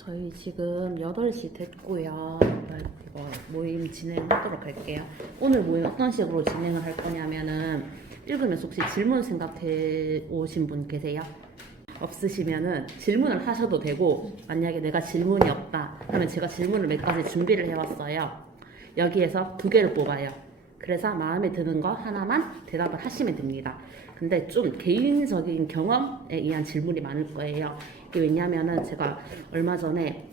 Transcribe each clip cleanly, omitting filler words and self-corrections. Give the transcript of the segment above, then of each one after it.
저희 지금 8시 됐고요. 이거 모임 진행하도록 할게요. 오늘 모임 어떤 식으로 진행을 할 거냐면은 읽으면서 혹시 질문 생각해 오신 분 계세요? 없으시면은 질문을 하셔도 되고, 만약에 내가 질문이 없다 하면 제가 질문을 몇 가지 준비를 해왔어요. 여기에서 2개를 뽑아요. 그래서 마음에 드는 거 하나만 대답을 하시면 됩니다. 근데 좀 개인적인 경험에 의한 질문이 많을 거예요. 이게 왜냐면은 제가 얼마 전에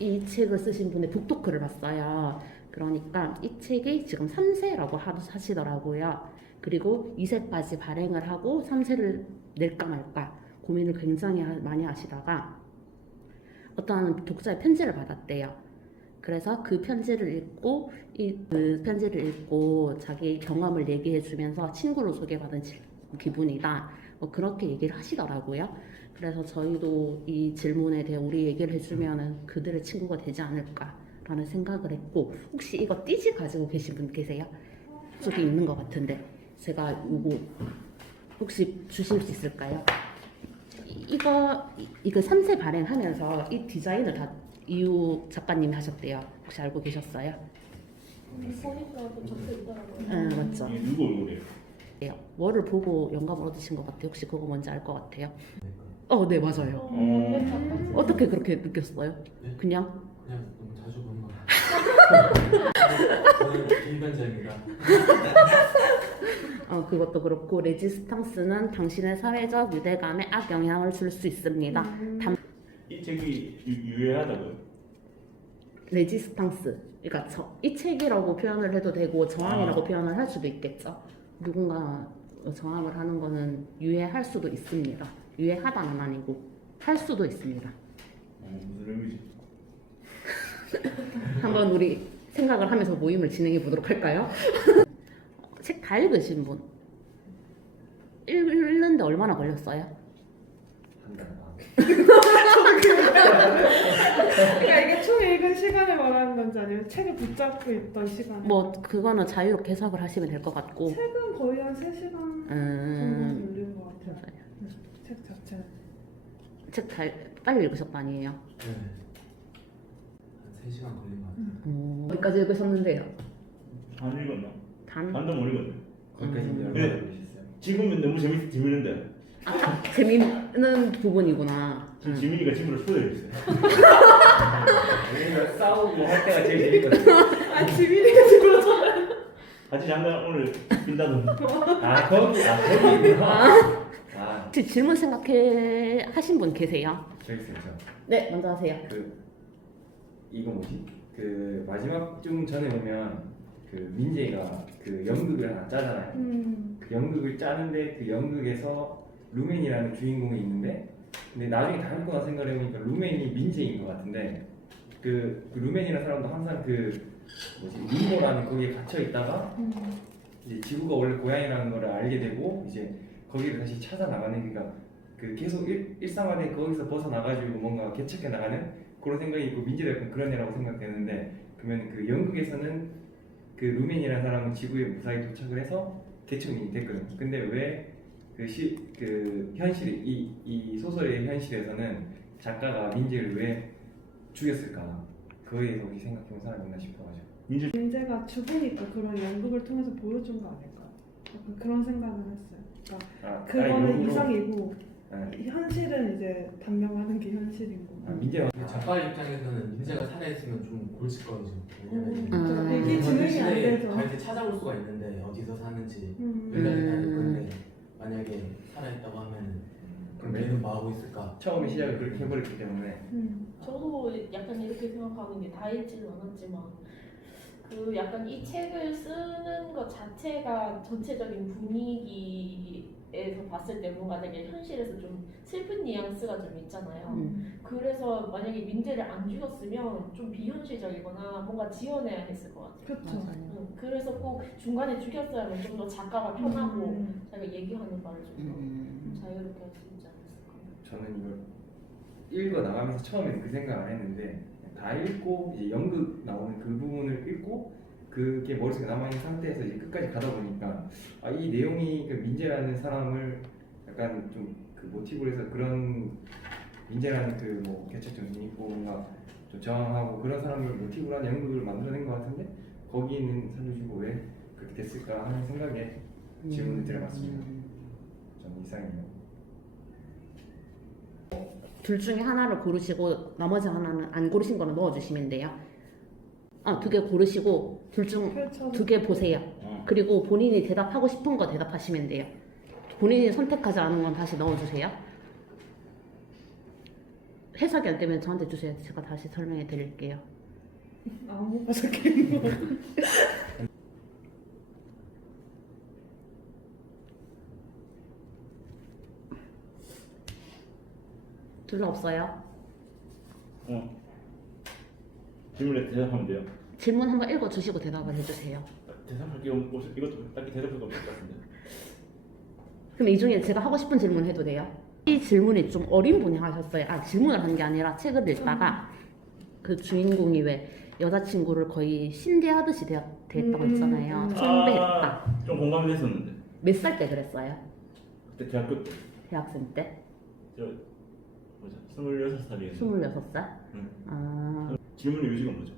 이 책을 쓰신 분의 북토크를 봤어요. 그러니까 이 책이 지금 3세라고 하시더라고요. 그리고 2세까지 발행을 하고 3세를 낼까 말까 고민을 굉장히 많이 하시다가 어떤 독자의 편지를 받았대요. 그래서 그 편지를 읽고 그 편지를 읽고 자기 경험을 얘기해주면서 친구로 소개받은 기분이다. 뭐 그렇게 얘기를 하시더라고요. 그래서 저희도 이 질문에 대해 우리 얘기를 해주면은 그들의 친구가 되지 않을까라는 생각을 했고, 혹시 이거 띠지 가지고 계신 분 계세요? 저기 있는 것 같은데 제가 이거 혹시 주실 수 있을까요? 이거 3세 발행하면서 이 디자인을 다 이유 작가님이 하셨대요. 혹시 알고 계셨어요? 보니까 또 적혀 있더라고요. 네, 맞죠. 이게 누구 얼굴이에요? 뭐를 보고 영감을 얻으신 것 같아요? 혹시 그거 뭔지 알 것 같아요? 네, 맞아요. 어떻게 그렇게 느꼈어요? 네? 그냥? 그냥 너무 자주 보는 거 같아요. 저는 김변자입니다. 그것도 그렇고, 레지스탕스는 당신의 사회적 유대감에 악영향을 줄 수 있습니다. 이 책이 유해하다고요? 레지스탕스, 그러니까 이 책이라고 표현을 해도 되고 저항이라고 표현을 할 수도 있겠죠. 누군가 저항을 하는 거는 유해할 수도 있습니다. 유해하다는 아니고 할 수도 있습니다. 무슨 의미지? 한번 우리 생각을 하면서 모임을 진행해 보도록 할까요? 책 다 읽으신 분? 읽는데 얼마나 걸렸어요? 한 달 반. 그러니까 이게 총 읽은 시간을 말하는 건지 아니면 책을 붙잡고 있던 시간? 뭐 그거는 자유롭게 해석을 하시면 될 것 같고. 책은 거의 한 3시간 정도 걸린 것 같아요. 책 자체는. 책 다 빨리 읽으셨거 아니에요? 네. 한 3시간 걸린 것 같아요. 어디까지 읽으셨는데요? 반 읽었나? 단? 반도 못 읽었네. 거기까지 얼마나 그래. 걸리셨어요? 지금은 너무 재밌는데 재밌는 부분이구나. 지금 지민이가 집으로 소개해주세요. 우리가 싸우고 할 때가 제일 재밌거든요. 아 지민이가 지금 같이 잠깐 오늘 빈다던. 거기구나. 혹시 질문 하신 분 계세요? 저 있어요. 네, 먼저 하세요. 이거 뭐지? 그 마지막 쯤 전에 보면 그 민재가 그 연극을 하나 짜잖아요. 그 연극을 짜는데 그 연극에서 루멘이라는 주인공이 있는데, 근데 나중에 다 읽고 나서 생각을 해보니까 루멘이 민재인 것 같은데, 그 루멘이라는 사람도 항상 림보라는 거기에 갇혀 있다가 이제 지구가 원래 고향이라는 걸 알게 되고 이제 거기를 다시 찾아 나가는, 그러니까 그 계속 일상화된 거기서 벗어나가지고 뭔가 개척해 나가는 그런 생각이 있고, 민재도 약간 그런 애라고 생각되는데, 그러면 그 연극에서는 그 루멘이라는 사람은 지구에 무사히 도착을 해서 개척민이 됐거든요. 근데 왜 그 현실, 이 소설의 현실에서는 작가가 민재를 왜 죽였을까? 그거에 대해서 혹시 생각해본 사람이 있나 싶어가지고. 민재가 죽으니까 그런 연극을 통해서 보여준 거 아닐까? 약간 그런 생각을 했어요. 그러니까 그거는 이상이고 현실은 이제 단명하는 게 현실인 거고. 민재가 작가 입장에서는 민재가 살아있으면 좀 골칫거리죠. 이게 진행이 안 돼서. 갈때 찾아볼 수가 있는데 어디서 사는지 음. 연락이 닿을 건데, 만약에 살아있다고 하면 그럼 얘는 뭐 하고 있을까? 처음에 시작을 그렇게 해버렸기 때문에. 저도 약간 이렇게 생각하는 게 다 읽지는 않았지만, 그 약간 이 책을 쓰는 것 자체가 전체적인 분위기에서 봤을 때 뭔가 되게 현실에서 좀 슬픈 뉘앙스가 좀 있잖아요. 그래서 만약에 민재를 안 죽였으면 좀 비현실적이거나 뭔가 지어내야 했을 것 같아요. 그렇죠. 그래서 꼭 중간에 죽였어야 하면 좀 더 작가가 편하고 자기가 얘기하는 말을 좀 더 자유롭게 할 수 있지 않았을까. 저는 이걸 읽어 나가면서 처음에는 그 생각을 했는데, 다 읽고 이제 연극 나오는 그 부분을 읽고 그게 머릿속에 남아있는 상태에서 이제 끝까지 가다 보니까 이 내용이 그 민재라는 사람을 약간 좀 그 모티브로 해서 그런 민재라는 그 뭐 개척적인 있고 뭔가 좀 저항하고 그런 사람을 모티브로 한 연극을 만들어낸 것 같은데 거기는 살려주고 왜 그렇게 됐을까 하는 생각에 질문을 드려봤습니다. 좀 이상해요. 둘 중에 하나를 고르시고 나머지 하나는 안 고르신 거는 넣어주시면 돼요. 두 개 고르시고 둘 중 펼쳐서 두 개 보세요. 그리고 본인이 대답하고 싶은 거 대답하시면 돼요. 본인이 선택하지 않은 건 다시 넣어주세요. 해석이 안 되면 저한테 주세요. 제가 다시 설명해 드릴게요. 아무 바삭해. 둘 다 없어요? 질문에 대답하면 돼요. 질문 한번 읽어주시고 대답을 해주세요. 대답할 게 없고 이것도 딱히 대답할 거 없을 것 같은데. 그럼 이 중에 제가 하고 싶은 질문 해도 돼요? 이 질문이 좀 어린 분이 하셨어요. 질문을 한 게 아니라 책을 읽다가 그 주인공이 왜 여자친구를 거의 신대하듯이 대했다고 했잖아요. 숭배했다. 좀 공감됐었는데. 몇 살 때 그랬어요? 그때 대학교 때. 대학생 때? 저 뭐죠? 26살이에요. 26살? 응. 질문의 요지가 뭐죠?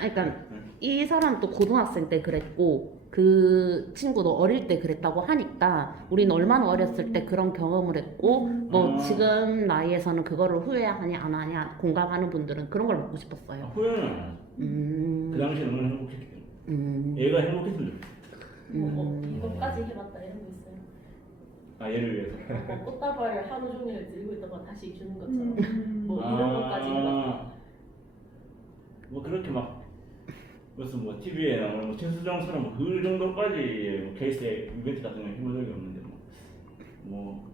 그러니까 이 사람도 고등학생 때 그랬고 그 친구도 어릴 때 그랬다고 하니까 우리는 얼마나 어렸을 때 그런 경험을 했고 뭐 지금 나이에서는 그거를 후회하냐 안 하냐 공감하는 분들은 그런 걸 묻고 싶었어요. 후회는 안 하죠. 그 당시에 너무 행복했기 때문에. 얘가 행복했으면 좋겠어. 이것까지 해봤다 이런 거 있어요. 얘를 위해서. 꽃다발을 하루 종일 들고 있다가 다시 주는 것처럼 뭐 이런 것까지 해봤다. 뭐 그렇게 막 무슨 뭐 TV에 나오는 뭐 최수정처럼 그 정도까지 뭐 케이스에 이벤트 같은 거 해본 적이 없는데 뭐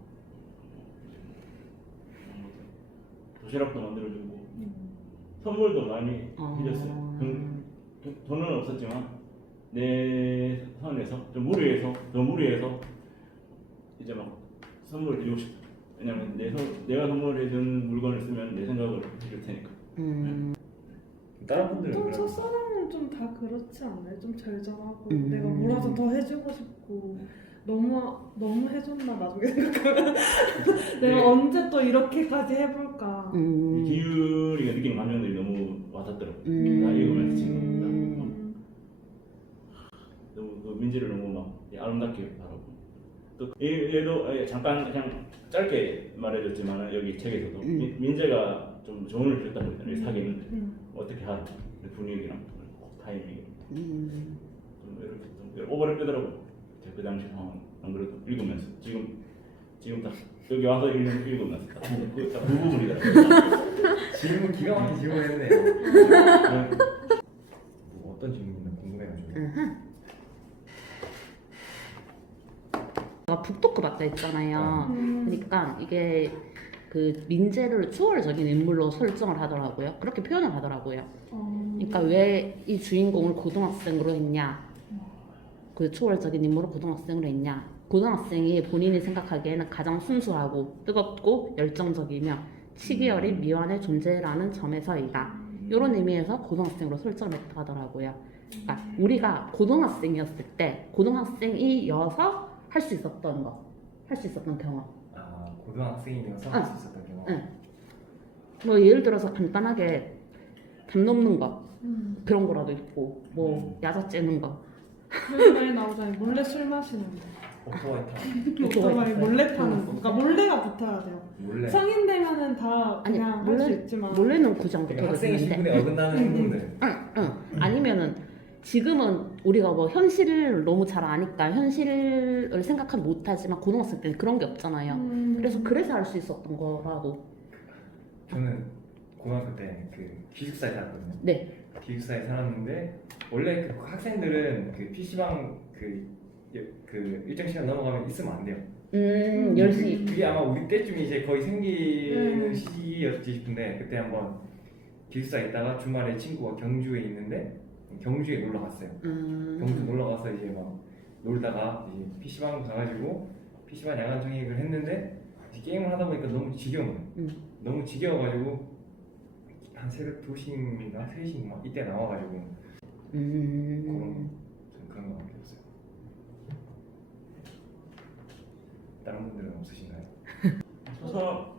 도시락도 만들어주고 선물도 많이 해줬어요. 돈은 없었지만 내 선에서 더 무리해서 이제 막 선물을 드리고 싶다. 왜냐면 내가 선물해준 물건을 쓰면 내 생각을 해줄 테니까. 다른 분들은 좀 그런 첫사랑은 좀 다 그렇지 않나요? 좀 절정하고 내가 뭐라도 더 해주고 싶고 너무 해줬나 나중에 생각하면 내가 언제 또 이렇게까지 해볼까. 기율이가 느낀 감정들이 너무 와닿더라고. 나 읽으면서 지금 너무 민지를 너무 막 아름답게 바라고 또 얘도 잠깐 그냥 짧게 말해줬지만 여기 책에서도 민재가 좀 조언을 줬다고 했잖아요. 사귀는데 어떻게 하라 분위기랑 타이밍 좀 이렇게 좀 오버랩되더라고. 그 당시 상황 안 그래도 읽으면서 지금 딱 여기 와서 읽으면서 딱 그 부분이더라고요. 질문 기가 막힌 질문했네요. 뭐 어떤 질문이나 궁금해가지고. 북토크 맞다 했잖아요. 그러니까 이게 그 민재를 추월적인 인물로 설정을 하더라고요. 그렇게 표현을 하더라고요. 그러니까 왜 이 주인공을 고등학생으로 했냐? 그 추월적인 인물을 고등학생으로 했냐? 고등학생이 본인이 생각하기에는 가장 순수하고 뜨겁고 열정적이며 치기 어린 미완의 존재라는 점에서이다. 이런 의미에서 고등학생으로 설정을 했다 하더라고요. 그러니까 우리가 고등학생이었을 때 고등학생이어서 할 수 있었던 거, 할 수 있었던 경험. 고등학생이어서 할 수 있었던 경험. 뭐 예를 들어서 간단하게 담 넘는 거 그런 거라도 있고 뭐 야자 째는 거. 그런 많이 나오잖아요. 몰래 술 마시는 거. 오토바이 몰래 타는 거. 그러니까 몰래가 붙어야 돼요. 몰래. 성인 되면은 다 아니 그냥 할 수 있지만 몰래는 굳이 안 그러니까 붙어도 학생의 되는데. 신분에 어긋나는 행동들. 아니면은 지금은 우리가 뭐 현실을 너무 잘 아니까 현실을 생각하면 못하지만 고등학생 때는 그런 게 없잖아요. 그래서 할 수 있었던 거라고. 저는 고등학교 때 그 기숙사에 살았거든요. 네. 기숙사에 살았는데 원래 그 학생들은 그 PC방 그 일정 시간 넘어가면 있으면 안 돼요. 10시. 그게 아마 우리 때쯤 이제 거의 생기는 시기였지 싶은데 그때 한번 기숙사에 있다가 주말에 친구가 경주에 있는데 경주에 놀러 갔어요. 경주 놀러 가서 이제 막 놀다가 이제 PC방 가가지고 PC방 야간 정액을 했는데 게임을 하다 보니까 너무 지겨운 거예요. 너무 지겨워가지고 한 새벽 2시인가 3시인가 이때 나와가지고 그런 거밖에 없어요. 다른 분들은 없으신가요? 서서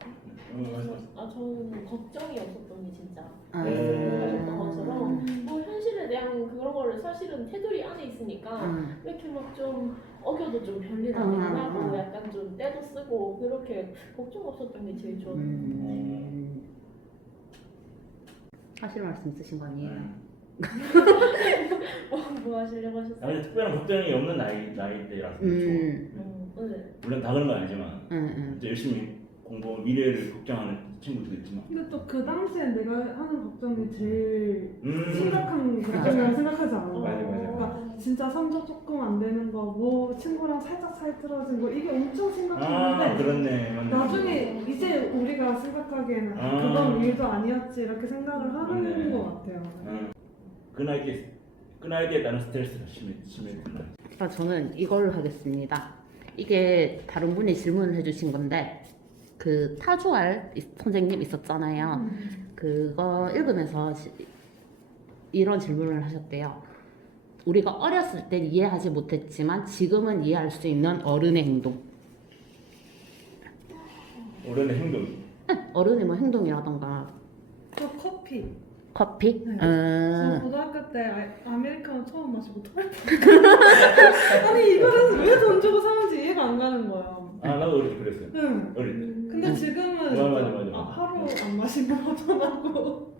저는 걱정이 없었던 게 진짜 아. 말했던 것처럼 뭐 현실에 대한 그런 거를 사실은 테두리 안에 있으니까 왜 이렇게 막 좀 어겨도 좀 별일 안 하고 약간 좀 때도 쓰고 그렇게 걱정 없었던 게 제일 좋았어요. 하실 말씀 있으신 거 아니에요? 뭐 하시려고 하셨어요? 아니 특별한 걱정이 없는 나이대라서 그렇죠. 네. 물론 다 그런 건 아니지만 이제 열심히 공부 미래를 걱정하는 친구도 있지만 근데 또 그 당시에 내가 하는 걱정이 제일 음. 심각한 걱정이라고 생각하지 않아. 맞아. 그러니까 진짜 성적 조금 안 되는 거, 뭐 친구랑 살짝 사이 틀어진 거 이게 엄청 아 심각했는데 그렇네 맞네. 나중에 이제 우리가 생각하기에는 그건 일도 아니었지 이렇게 생각을 하는 네. 것 같아요. 그 나이대에 따른 스트레스가 심했구나. 저는 이걸 하겠습니다. 이게 다른 분이 질문을 해주신 건데 그 타주알 선생님 있었잖아요. 그거 읽으면서 이런 질문을 하셨대요. 우리가 어렸을 땐 이해하지 못했지만 지금은 이해할 수 있는 어른의 행동. 어른의 행동. 어른의 뭐 행동이라던가 저 커피. 커피? 네. 저 고등학교 때 아메리카노 처음 마시고 토할 아니 이거를 왜 돈 주고 사는지 이해가 안 가는 거예요. 아 나도 어릴 때 그랬어요. 응. 어릴 때. 근데 지금은 맞아. 하루 안 마시면 허전하고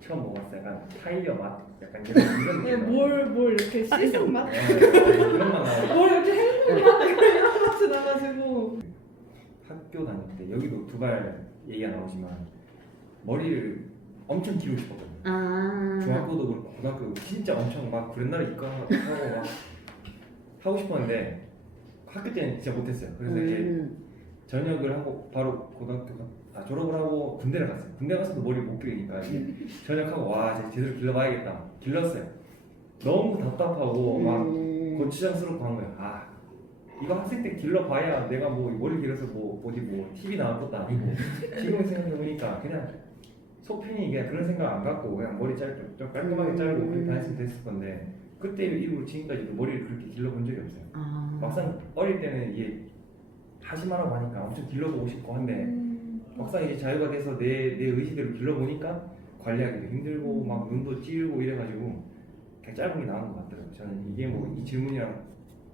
처음 먹었어요. 약간 타이어 맛, 약간 이런 네, 뭘 이렇게 씻은 맛? 그런 맛 나요. 뭘 이렇게 헹군 맛? 이런 맛이 나가지고 학교 다닐 때 여기도 두발 얘기가 나오지만 머리를 엄청 기르고 싶었거든요. 중학교도 그렇고 고등학교도 진짜 엄청 막 브랜나를 입고하고 막 하고 싶었는데 학교 때는 진짜 못했어요. 그래서 이제 전역을 하고 바로 졸업을 하고 군대를 갔어요. 군대 가서도 머리 못 기르니까 이제 전역하고 와 이제 제대로 길러봐야겠다. 길렀어요. 너무 답답하고 막 고추장스럽고 한 거예요. 아 이거 학생 때 길러봐야 내가 뭐 머리 길어서 뭐 어디 뭐 TV 나올 것도 아니고 지금 생각해보니까 그냥 속 편히 그냥 그런 생각 안 갖고 그냥 머리 짧게 좀 깔끔하게 자르고 그렇게 다녔으면 됐을 건데 그때 이후로 지금까지도 머리를 그렇게 길러본 적이 없어요. 막상 어릴 때는 이게 하시마라고 하니까 엄청 길러보고 싶고 한데 막상 이제 자유가 돼서 내 의지대로 길러보니까 관리하기도 힘들고 막 눈도 찌르고 이래가지고 그냥 짧은 게 나은 것 같더라고요. 저는 이게 뭐 이 질문이랑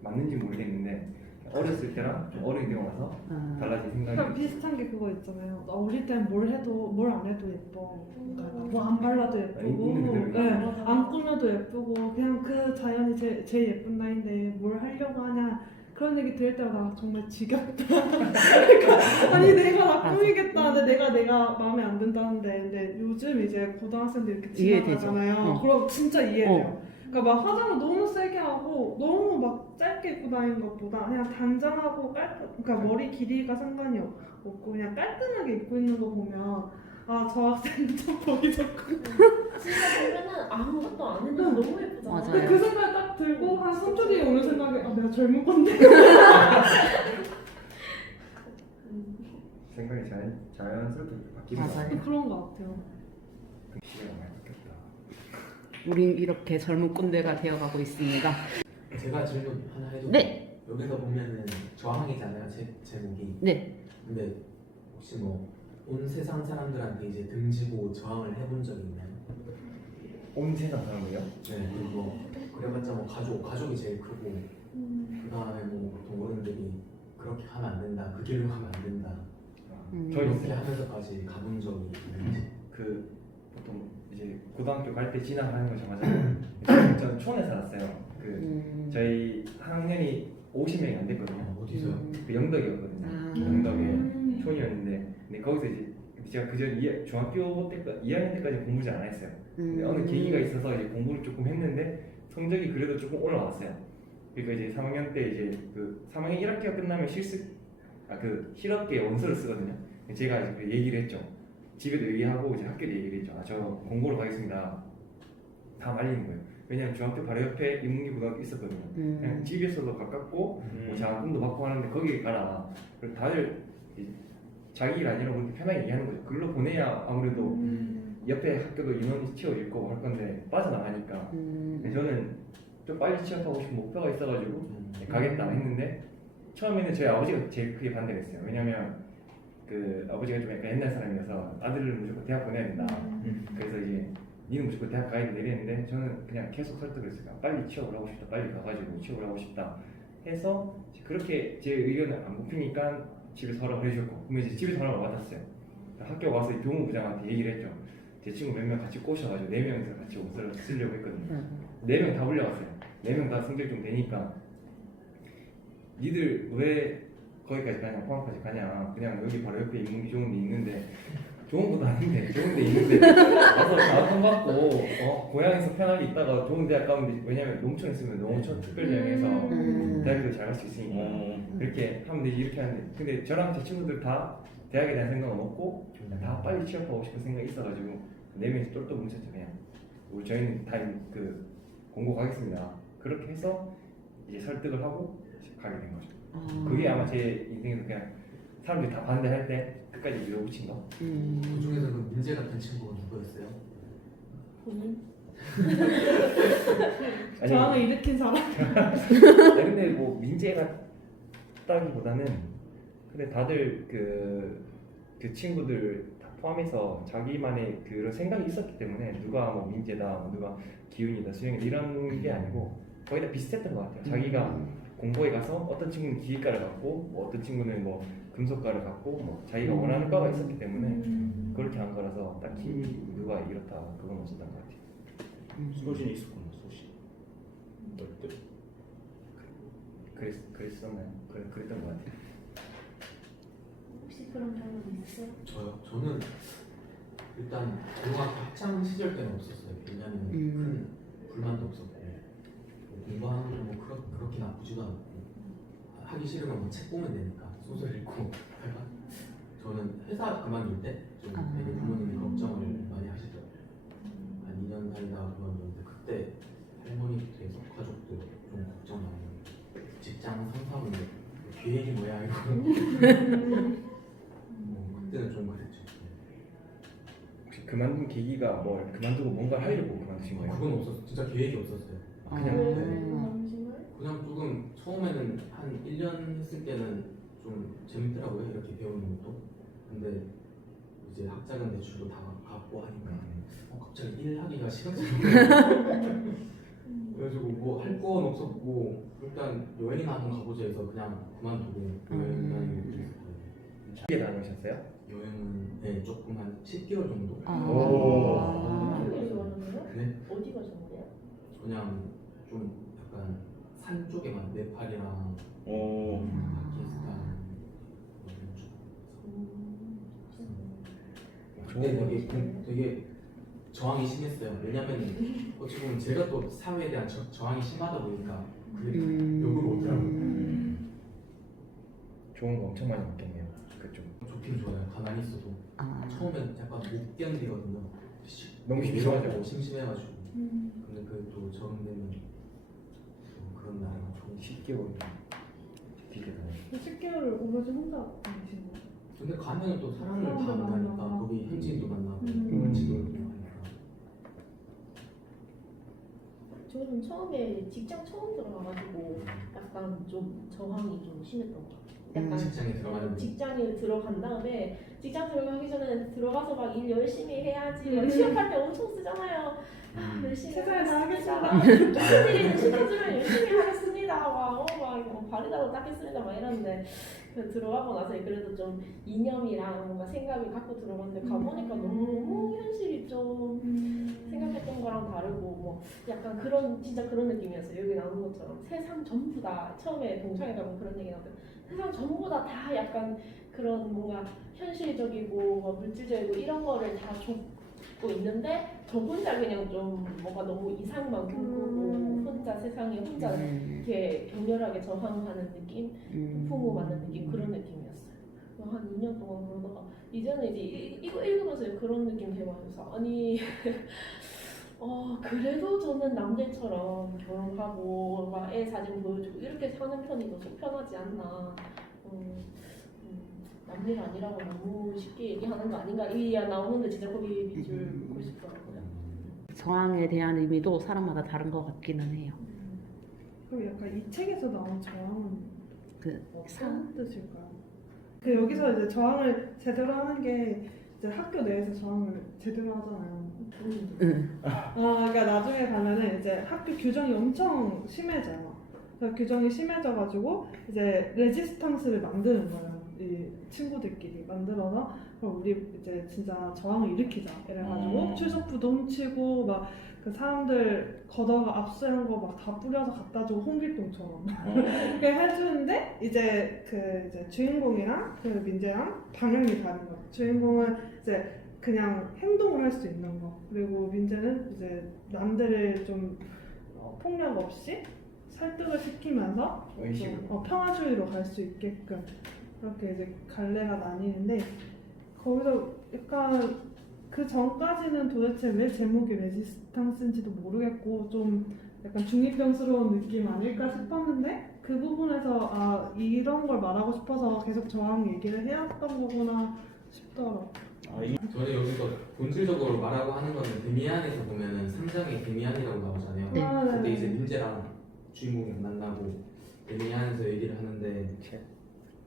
맞는지 모르겠는데 어렸을 때랑 좀 어른이 되고 나서 달라진 그러니까 생각이 비슷한 게 그거 있잖아요. 나 어릴 땐 뭘 안 해도 예뻐. 그러니까 뭐 안 발라도 예쁘고, 있는 그대로 네, 안 꾸며도 예쁘고, 그냥 그 자연이 제일 예쁜 나이인데 뭘 하려고 하냐. 그런 얘기 들을 때마다 나 정말 지겹다. 그러니까, 아니 내가 나 꾸미겠다는데 내가 마음에 안 든다는데 근데 요즘 이제 고등학생들 이렇게 지나가잖아요. 그럼 진짜 이해돼요. 그러니까 막 화장을 너무 세게 하고 너무 막 짧게 입고 다니는 것보다 그냥 단정하고 그러니까 머리 길이가 상관이 없고 그냥 깔끔하게 입고 있는 거 보면 아 저 학생 좀 보기 좋고 진짜 보면은 아무것도 안 했는데 너무 예쁘잖아. 맞아요. 근데 그 생각이 딱 들고 한 3초 뒤에 오는 생각이 아 내가 젊은 건데 생각이 자연스럽게 바뀌는 것 맞아요. 같아요. 그런 거 같아요. 그 시대가 많이 바뀌었다. 우린 이렇게 젊은 꼰대가 되어가고 있습니다. 제가 질문 하나 해도 네. 돼요? 여기서 보면은 저항이잖아요 제목이. 네. 근데 혹시 뭐 온 세상 사람들한테 이제 등지고 저항을 해본 적이 있나요? 온 세상 사람들이요? 네. 그리고 그래봤자 뭐 가족이 제일 크고 그 다음에 뭐 보통 어른들이 그렇게 하면 안 된다, 그 길로 가면 안 된다. 저희 이렇게 하면서까지 가본 적이 있는지. 그 보통 이제 고등학교 갈 때 진학하는 거 정하잖아요. 저는 촌에 살았어요. 그 저희 학년이 50명이 안 됐거든요. 어디서요? 그 영덕이었거든요. 영덕에 촌이었는데 근데 거기서 이제 제가 그전 중학교 때까지 2학년 때까지 공부 잘 안 했어요. 근데 어느 계기가 있어서 이제 공부를 조금 했는데 성적이 그래도 조금 올라왔어요. 그러니까 이제 3학년 때 이제 그 3학년 1학기가 끝나면 그 실업계 원서를 쓰거든요. 제가 이제 그 얘기를 했죠. 집에도 얘기하고 이제 학교도 얘기를 했죠. 아, 저 공고로 가겠습니다. 다 말리는 거예요. 왜냐면 중학교 바로 옆에 인문계 고등학교 있었거든요. 그냥 집에서도 가깝고 뭐 장학금도 받고 하는데 거기 가라. 그리고 다들 자기 일 아니라고 그렇게 편하게 얘기하는 거죠. 글로 보내야 아무래도 옆에 학교도 인원이 채워질 거고 할 건데 빠져나가니까. 근데 저는 좀 빨리 취업하고 싶은 목표가 있어가지고 가겠다 했는데 처음에는 저희 아버지가 제일 크게 반대를 했어요. 왜냐면 그 아버지가 좀 약간 옛날 사람이어서 아들을 무조건 대학 보내야 된다. 그래서 이제 니는 무조건 대학 가야 된다 이랬는데 저는 그냥 계속 설득을 했어요. 빨리 취업을 하고 싶다. 빨리 가가지고 취업을 하고 싶다. 해서 그렇게 제 의견을 안 굽히니까 집에서 허락을 해줬고 그러면 이제 집에서 허락을 받았어요. 학교 와서 교무부장한테 얘기를 했죠. 제 친구 몇 명 같이 꼬셔가지고 4명이서 같이 옷을 쓰려고 했거든요. 4명 다 불려왔어요. 4명 다 성적 좀 되니까 니들 왜 거기까지 가냐, 포항까지 가냐, 그냥 여기 바로 옆에 인문기 좋은 데 있는데 좋은 것도 아닌데 좋은 데 있는데 와서 자학금 받고 고향에서 편하게 있다가 좋은 대학 가면 되지. 왜냐면 농촌에 있으면 농촌 특별대학에서 대학도 잘 갈 수 있으니까 그렇게 하면 되지 이렇게 하는데 근데 저랑 제 친구들 다 대학에 대한 생각은 없고 다 빨리 취업하고 싶은 생각이 있어가지고 4명이서 똘똘 뭉쳤죠. 그냥 저희는 다 그 공고 가겠습니다. 그렇게 해서 이제 설득을 하고 가게 된 거죠. 그게 아마 제 인생에서 그냥 사람들이 다 반대할 때 끝까지 밀어붙인 거. 그 중에서 그 민재 같은 친구가 누구였어요? 본인? 아니, 저항을 일으킨 사람. 아니, 근데 뭐 민재가 따기보다는 근데 다들 그 친구들 다 포함해서 자기만의 그런 생각이 있었기 때문에 누가 뭐 민재다, 뭐 누가 기훈이다, 수영이다 이런 게 아니고 거의 다 비슷했던 것 같아요. 자기가 공부에 가서 어떤 친구는 기계과를 갖고 뭐 어떤 친구는 뭐 금속과를 갖고 뭐 자기가 원하는 과가 있었기 때문에 그렇게 한 거라서 딱히 누가 이렇다 그건 없었던 것 같아요. 소신이 있었구나. 소신. 어때? 그랬었나요? 그랬던 것 같아요. 혹시 그런 경험 있어요? 저요? 저는 일단 고등학교 학창 시절 때는 없었어요. 왜냐면 큰 불만도 없었고 뭐 공부하는 거 뭐 그렇게 나쁘지도 않고 하기 싫으면 뭐 책 보면 되니까 소설 읽고 저는 회사 그만둘 때 좀 되게 부모님이 걱정을 많이 하시더라고요. 한 2년 살다가 그만뒀는데 그때 할머니부터 해서 가족들 좀 걱정 많이 해요. 직장 상사분 계획이 뭐야 이거 뭐 그때는 좀 그랬죠. 혹시 그만둔 계기가 뭐 그만두고 뭔가 하려고 그만두신 거예요? 그건 없었어요. 진짜 계획이 없었어요. 그냥 왜 네. 당신을? 그냥 조금 처음에는 한 1년 했을 때는 좀 재밌더라고요. 이렇게 배우는 것도. 근데 이제 학자금 대출도 다 갚고 하니까 갑자기 일하기가 싫어지더라고요. 그래가지고 뭐 할 건 없었고 일단 여행이나 한번 가보자 해서 그냥 그만두고 여행 다니고 그랬어요. 어디에 다녀오셨어요? 여행은 네, 조금 한 10개월 정도? 오. 어디 가셨나요? 네? 어디 가셨나요? 그냥 좀 약간 산 쪽에만 네팔이랑 오. 파키스탄 이런 쪽. 좋은 그때 거 되게 저항이 심했어요. 왜냐면 어찌 보면 제가 또 사회에 대한 저항이 심하다 보니까 그게 욕을 오더라고요. 좋은 거 엄청 많이 먹겠네요. 그쪽. 좋긴 좋아요. 가만히 있어도 처음엔 약간 못 견디거든요. 너무 심심하죠. 심심해가지고. 근데 그 또 적응되면 또 그런 나라가 좋은. 10개월 되게 다녀요. 10개월을 오로지 혼자 다니신 거예요? 근데 가면 또 사람을 다 사람들 만나니까 만나고. 거기 현지인도 만나고 음. 지도도 하니까. 저는 처음에 직장 처음 들어가가지고 약간 좀 저항이 좀 심했던 것 같아요. 약간 직장에 들어가는 직장에 들어간 다음에 직장 들어가기 전에 들어가서 막 일 열심히 해야지 막 취업할 때 엄청 쓰잖아요. 열심히 최선을 다하겠습니다. 무슨 일이든 시켜주면 열심히 하겠습니다. 막 발이라도 닦겠습니다. 막 이러는데 들어가고 나서 그래도 좀 이념이랑 뭔가 생각을 갖고 들어갔는데 가보니까 너무 현실이 좀 생각했던 거랑 다르고 뭐 약간 그런 진짜 그런 느낌이었어요. 여기 나오는 것처럼 세상 전부 다 처음에 동창회 가면 그런 얘기 나왔어요. 세상 전부 다 약간 그런 뭔가 현실적이고 뭐 물질적이고 이런 거를 다 줬고 있는데 저 혼자 그냥 좀 뭔가 너무 이상만 꿈꾸고 혼자 세상에 혼자 이렇게 격렬하게 저항하는 느낌, 풍부하는 느낌 그런 느낌이었어요. 한 2년 동안 그러다가 이제는 이제 이거 읽으면서 그런 느낌 대화해서 아니 그래도 저는 남들처럼 결혼하고 막 애 사진 보여주고 이렇게 사는 편이 더 속편하지 않나. 남일 아니라고 너무 쉽게 얘기하는 거 아닌가 이야 나오는데 진짜 거기 밑줄 보고 싶더라고요. 저항에 대한 의미도 사람마다 다른 것 같기는 해요. 그럼 약간 이 책에서 나온 저항은 그 어떤 뜻일까요? 그 여기서 이제 저항을 제대로 하는 게 이제 학교 내에서 저항을 제대로 하잖아요. 그러니까 나중에 가면은 이제 학교 규정이 엄청 심해져요. 그래서 규정이 심해져가지고 이제 레지스탕스를 만드는 거예요. 이 친구들끼리 만들어서 그럼 우리 이제 진짜 저항을 일으키자 이래가지고 출석부도 훔치고 막 그 사람들 걷어가 압수한 거 막 다 뿌려서 갖다 주고 홍길동처럼 그렇게 해주는데 이제 그 이제 주인공이랑 그 민재랑 방향이 다른 거예요. 주인공은 이제 그냥 행동을 할 수 있는 거, 그리고 민재는 이제 남들을 좀 폭력 없이 설득을 시키면서 좀, 평화주의로 갈 수 있게끔 그렇게 이제 갈래가 나뉘는데 거기서 약간 그 전까지는 도대체 왜 제목이 레지스탕스인지도 모르겠고 좀 약간 중이병스러운 느낌 아닐까 싶었는데 그 부분에서 아 이런 걸 말하고 싶어서 계속 저항 얘기를 해왔던 거구나 싶더라고요. 저는 여기서 본질적으로 말하고 하는 거는 데미안에서 보면은 3장에 데미안이라고 나오잖아요. 네. 그때 이제 민재랑 주인공이 만나고 데미안에서 얘기를 하는데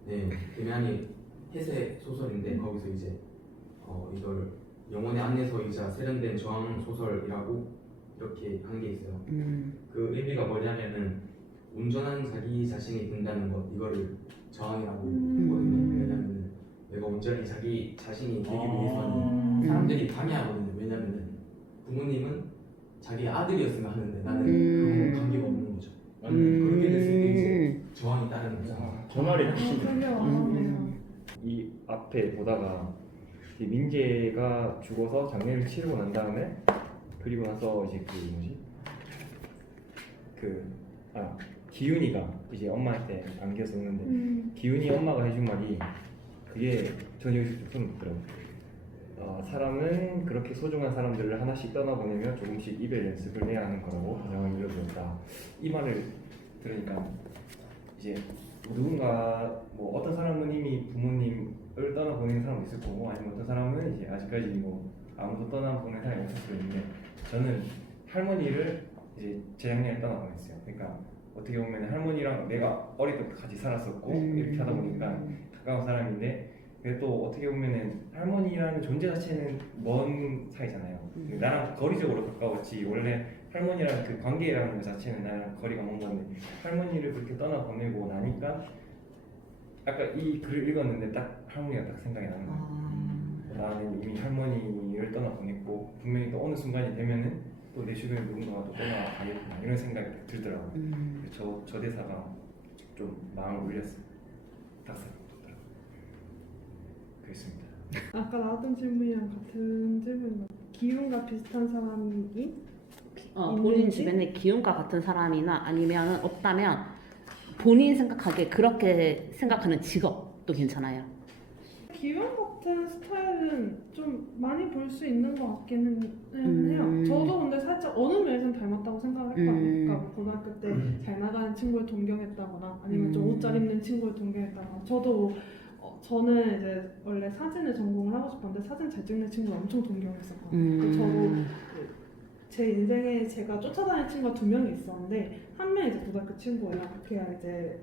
네, 데미안이 해세 소설인데 거기서 이제 이걸 영혼의 안내서이자 세련된 저항 소설이라고 이렇게 한 게 있어요. 그 의미가 뭐냐면은 온전한 자기 자신이 된다는 것, 이거를 저항이라고 하거든요. 왜냐면은 내가 온전히 자기 자신이 되기 위해서는 사람들이 방해하거든요. 왜냐면은 부모님은 자기 아들이었으면 하는데 나는 그런 관계가 없는 거죠. 그렇게 됐을 때 이제 저항이 따르는 거죠. 저 말이 핵심. 이 앞에 보다가 이 민재가 죽어서 장례를 치르고 난 다음에 그리고 나서 이제 기훈이가 이제 엄마한테 안겨서 오는데 기훈이 엄마가 해준 말이 그게 전 여기서 좀 손을 들어요. 사람은 그렇게 소중한 사람들을 하나씩 떠나보내며 조금씩 이별 연습을 해야 하는 거라고 가정을 이뤄주었다. 이 말을 들으니까 이제 누군가 뭐 어떤 사람은 이미 부모님을 떠나보내는 사람도 있을 거고 아니면 어떤 사람은 이제 아직까지 뭐 아무도 떠나보낸 사람이 없을 수도 있는데 저는 할머니를 이제 재작년에 떠나보냈어요. 그러니까 어떻게 보면 할머니랑 내가 어릴 때부터 같이 살았었고 이렇게 하다 보니까 가까운 사람인데 근데 또 어떻게 보면은 할머니라는 존재 자체는 먼 사이잖아요. 나랑 거리적으로 가까웠지 원래 할머니랑 그 관계라는 것 자체는 나랑 거리가 먼 건데 할머니를 그렇게 떠나보내고 나니까 아까 이 글을 읽었는데 딱 할머니가 딱 생각이 나는 거예요. 나는 이미 할머니를 떠나보냈고 분명히 또 어느 순간이 되면은 또 내 주변에 누군가가 또 떠나가겠구나 이런 생각이 딱 들더라고요. 저 대사가 좀 마음을 울렸어요. 딱 생각하더라고요. 그렇습니다. 아까 나왔던 질문이랑 같은 질문. 기훈과 비슷한 사람이 본인 주변에 기운과 같은 사람이나 아니면 없다면 본인 생각하기에 그렇게 생각하는 직업도 괜찮아요. 기훈 같은 스타일은 좀 많이 볼 수 있는 것 같기는 해요. 저도 근데 살짝 어느 면에서는 닮았다고 생각을 했거든요. 그러니까 고등학교 때 잘 나가는 친구를 동경했다거나 아니면 좀 옷 잘 입는 친구를 동경했다거나 저도 저는 이제 원래 사진을 전공을 하고 싶었는데 사진 잘 찍는 친구를 엄청 동경했었거든요. 저도 제 인생에 제가 쫓아다니는 친구가 2명이 있었는데 한 명이 이제 고등학교 친구예요. 걔가 이제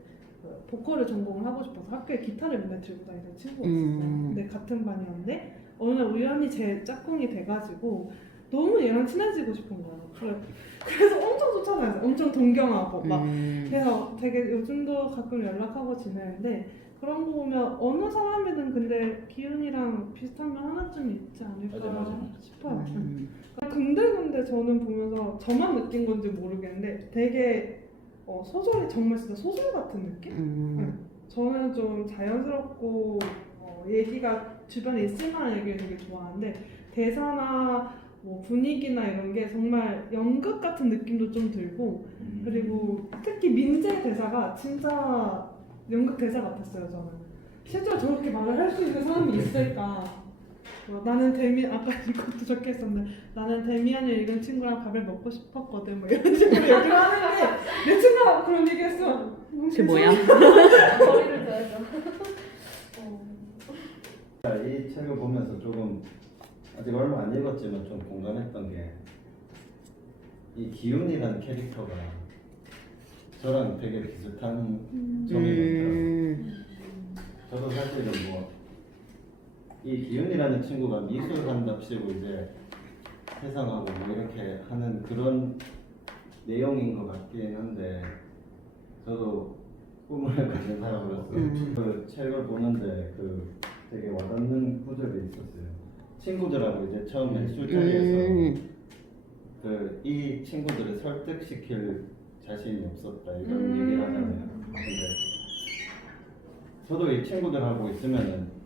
보컬을 전공을 하고 싶어서 학교에 기타를 맨날 들고 다니던 친구가 있었어요. 근데 같은 반이었는데 어느 날 우연히 제 짝꿍이 돼가지고 너무 얘랑 친해지고 싶은 거예요. 그래서 엄청 쫓아다녔어요. 엄청 동경하고 막 그래서 되게 요즘도 가끔 연락하고 지내는데 그런 거 보면 어느 사람이든 근데 기훈이랑 비슷한 면 하나쯤 있지 않을까 맞아. 싶어요. 근데 저는 보면서 저만 느낀 건지 모르겠는데 되게 소설이 정말 진짜 소설 같은 느낌? 저는 좀 자연스럽고 얘기가 주변에 있을 만한 얘기를 되게 좋아하는데 대사나 뭐 분위기나 이런 게 정말 연극 같은 느낌도 좀 들고 그리고 특히 민재 대사가 진짜 연극 대사 같았어요. 저는 실제로 저렇게 말을 할 수 있는 사람이 있을까. 나는 아까 이것도 적혀있었는데 나는 데미안을 읽은 친구랑 밥을 먹고 싶었거든 뭐 이런 식으로 얘기를 하는데 내 친구가 그런 얘기 했어. 그게 뭐야? 거리를 둬야죠. 이 책을 보면서 조금 아직 얼마 안 읽었지만 좀 공감했던 게 이 기훈이라는 캐릭터가 저랑 되게 비슷한 점이 많더라고요. 저도 사실은 뭐 이 기훈이라는 친구가 미술 한답시고 이제 세상하고 뭐 이렇게 하는 그런 내용인 것 같긴 한데 저도 꿈을 가진 사람으로서 그 책을 보는데 그 되게 와닿는 구절이 있었어요. 친구들하고 이제 처음에 술자리에서 그 이 친구들을 설득시킬 자신이 없었다 이런 얘기를 하잖아요. 근데 저도 이 친구들하고 있으면은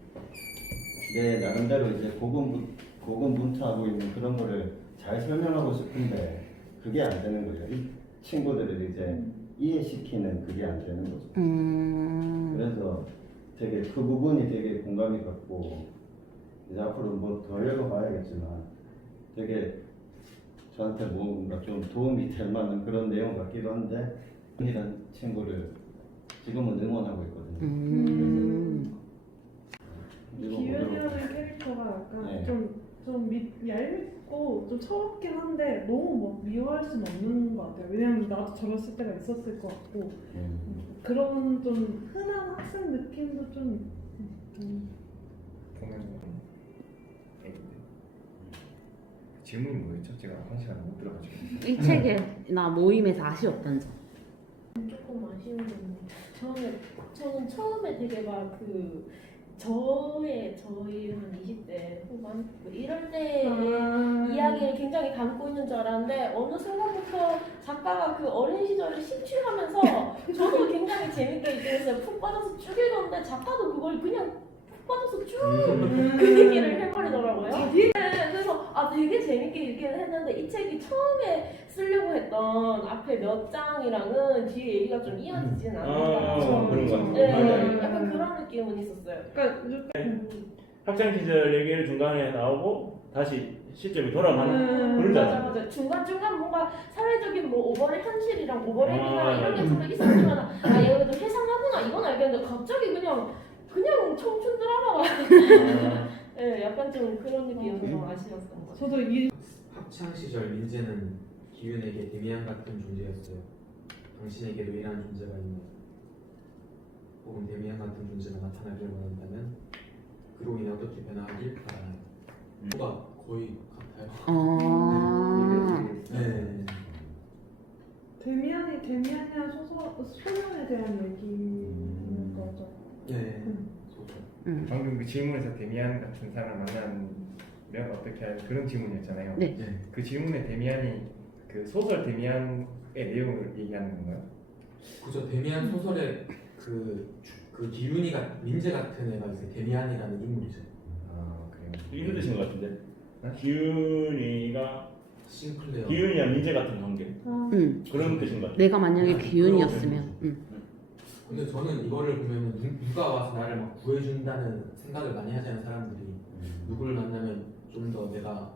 내 나름대로 이제 고군분투하고 있는 그런 거를 잘 설명하고 싶은데 그게 안 되는 거죠. 이 친구들을 이제 이해시키는 그게 안 되는 거죠. 그래서 되게 그 부분이 되게 공감이 갔고 이제 앞으로 뭐 더 읽어봐야겠지만 되게 저한테 뭔가 좀 도움이 될 만한 그런 내용 같기도 한데 이런 친구를 지금은 응원하고 있거든요. 기훈이라는 캐릭터가 약간 네. 좀 얄밉고 좀 철없긴 한데 너무 뭐 미워할 수는 없는 것 같아요. 왜냐면 나도 저랬을 때가 있었을 것 같고 그런 좀 흔한 학생 느낌도 좀 보면 질문이 뭐였죠? 제가 한 시간 못 들어가지고. 이 책이나 모임에서 아쉬웠던 점. 조금 아쉬운 건 저는 처음에 되게 막 저희 한 20대 후반 뭐 이럴 때 이야기를 굉장히 담고 있는 줄 알았는데 어느 순간부터 작가가 그 어린 시절을 심취하면서 저도 굉장히 재밌게 읽겠어요. 푹 빠져서 쭉 읽었는데 작가도 그걸 그냥 푹 빠져서 쭉 그 얘기를 해버리더라고요. 네, 그래서 되게 재밌게 읽기는 했는데 이 책이 처음에 쓰려고 했던 앞에 몇 장이랑은 뒤에 얘기가 좀 이어지진 않는다. 그런 거 같아요. 네, 맞아요. 약간 그런 느낌은 있었어요. 그러니까 이렇게 학창 시절 얘기를 중간에 나오고 다시 시점이 돌아가는 그런 자세. 맞아. 중간중간 뭔가 사회적인 뭐 오버랩 현실이랑 오버랩이나 아, 이런 게 맞아. 서로 있었지만 얘가 좀 해상하구나 이건 알겠는데 갑자기 그냥 청춘 드라마가 네, 약간 좀 그런 느낌이 좀 아쉬웠던 것 같아요. 저도 이 학창 시절 민재는 기윤에게 데미안 같은 존재였어요. 당신에게도 이러한 존재가 있네. 혹은 데미안 같은 존재가 나타나길 원한다면 그로 인해 어떻게 변화하길 바라나요. 뭐가 거의 같아요. 네. 데미안이란 소년에 대한 얘기인 거죠. 네. 소설. 방금 그 질문에서 데미안 같은 사람을 만나면 어떻게 하는 그런 질문이었잖아요. 네. 네. 그 질문에 데미안이 그 소설 데미안의 내용을 얘기하는 건가요? 그죠. 데미안 소설의 그 기윤이가 민재 같은 애가 이제 데미안이라는 인물이죠. 아 그래요. 힘드신 것 같은데. 네? 기훈이가 싱클레어. 기훈이랑 민재 같은 관계 그런 뜻인 것 같아요. 내가 만약에 네, 기훈이었으면. 근데 저는 이거를 보면 누가 와서 나를 막 구해준다는 생각을 많이 하지 않은 사람들이 누구를 만나면 좀 더 내가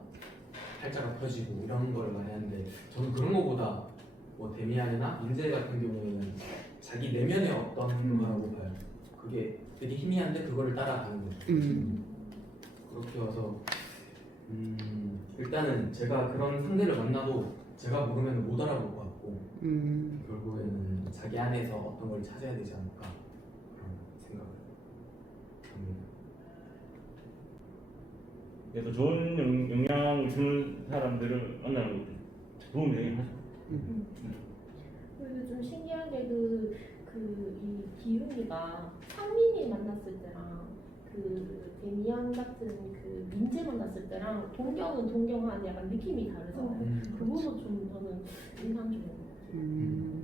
팔자가 펴지고 이런 걸 많이 하는데 저는 그런 거보다 뭐 데미안이나 민재 같은 경우에는 자기 내면의 어떤 거라고 봐요. 그게 되게 희미한데 그거를 따라가는 거죠. 그렇게 와서 일단은 제가 그런 상대를 만나도 제가 모르면 못 알아볼 것 같고 결국에는 자기 안에서 어떤 걸 찾아야 되지 않을까 그런 생각을 합니다. 그래서 좋은 영향을 주는 사람들을 만나는 것도 도움이 되긴 하죠. 그리고 좀 신기한 게 이 기훈이가 상민이 만났을 때랑 데미안 같은 민재 만났을 때랑 동경은 동경한 약간 느낌이 다르잖아요. 그 부분 좀 저는 인상적인 것 같아요.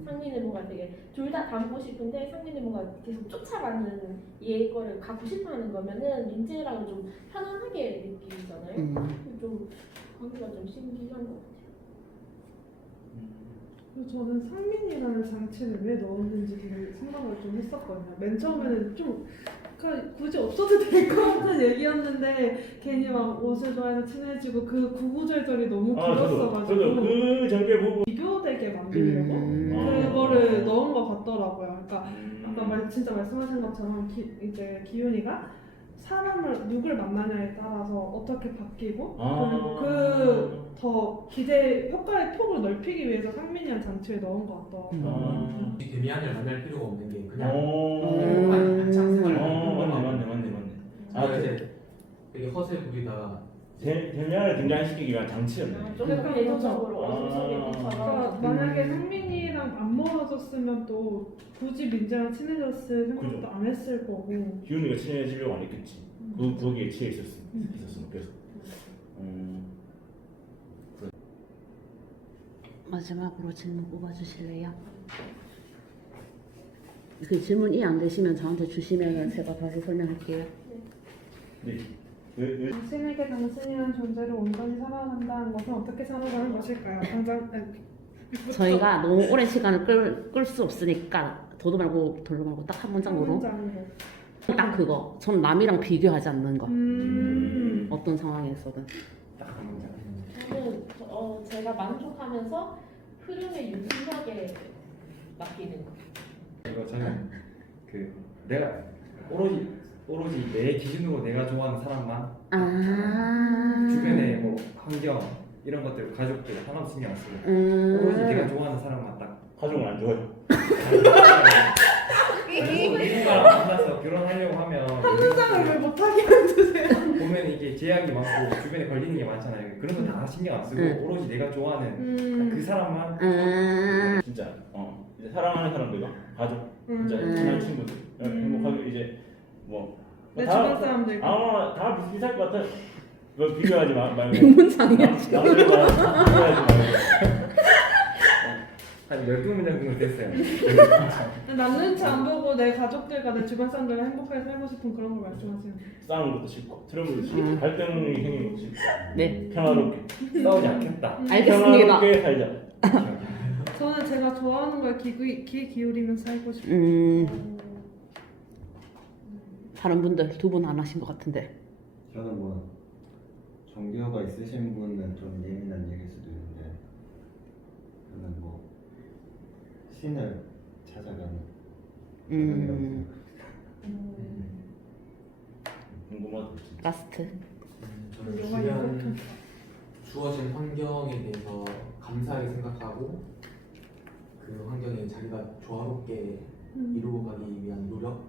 상민은 뭔가 되게 둘 다 닮고 싶은데 상민은 뭔가 계속 쫓아가는 얘 거를 갖고 싶어하는 거면은 민재랑은 좀 편안하게 느끼잖아요. 좀 관계가 좀 신기한 것 같아요. 그리고 저는 상민이라는 장치를 왜 넣었는지 되게 생각을 좀 했었거든요. 맨 처음에는 좀 굳이 없어도 될 것 같은 얘기였는데 괜히 막 옷을 좋아해서 친해지고 그 구구절절이 너무 길었어가지고 저도 그 전개 부분 비교되게 만들려고 그거를 넣은 것 같더라고요. 그러니까 아까 진짜 말씀하신 것처럼 이제 기훈이가 사람을 누굴 만나냐에 따라서 어떻게 바뀌고 아. 그리고 그 기대 효과의 폭을 넓히기 위해서 상민이란 장치를 넣은 것 같더라고요. 아. 데미안을 만날 필요가 없는 게 그냥 오. 한창 생활을 맞네. 아 이제 되게 허세 부리다가 대면을 등장시키기 위한 장치였네. 좀 약간 대조적으로 아. 어수선하게 그러니까 만약에 상민이랑 안 멀어졌으면 또 굳이 민재랑 친해졌을 생각도 그죠. 안 했을 거고. 기훈이가 친해지려고 안 했겠지. 거기에 취해 있었으면 계속. 마지막으로 질문 뽑아주실래요? 그 질문 이해 안 되시면 저한테 주시면 제가 다시 설명할게요. 네. 당신에게 당신이란 존재를 온전히 사랑한다는 것은 어떻게 살아가는 것일까요? 당장 저희가 너무 오랜 시간을 끌 수 없으니까 더도 말고 덜도 말고 딱 한 문장으로 딱 그거. 전 남이랑 비교하지 않는 거. 어떤 상황에서든. 딱 한 문장. 저는 제가 만족하면서 흐름에 유순하게 맡기는 거. 이거 저는 그 내가 오로지 내 기준으로 내가 좋아하는 사람만 주변의 뭐 환경 이런 것들 가족들 하나도 신경 안 쓰고 오로지 내가 좋아하는 사람만 딱 가족은 안 좋아요. 누군가랑 만나서 결혼하려고 하면 상상을 왜 못하게 해주세요? 보면 이게 제약이 많고 주변에 걸리는 게 많잖아요. 그런 거 다 신경 안 쓰고 오로지 내가 좋아하는 그 사람만 진짜 이제 사랑하는 사람들과 가족, 진짜 친한 친구들 행복하게 이제 내 주변 사람들 다 비슷비슷할 것 같아. 그거 비교하지 말고. 문장이야. 남들과 비교하지 말고. 한 12문장 정도 됐어요. 남 눈치 안 보고 내 가족들과 내 주변 사람들과 행복하게 살고 싶은 그런 걸 말씀하세요. 싸우는 것도 싫고 트러블도 싫고 갈등이 생기는 것도 싫고 네. 평화롭게 싸우지 않겠다. 알겠습니다. 평화롭게 살자. 저는 제가 좋아하는 거에 귀 기울이면서 살고 싶어요. 다른 분들 두 분 안 하신 것 같은데. 저는 뭐 종교가 있으신 분은 좀 예민한 얘기일 수도 있는데 저는 뭐 신을 찾아가는 궁금하다 진짜. 라스트. 저는 주변 주어진 환경에 대해서 감사하게 생각하고 그 환경에 자기가 조화롭게 이루어가기 위한 노력.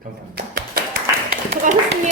감사합니다. 수고하셨습니다.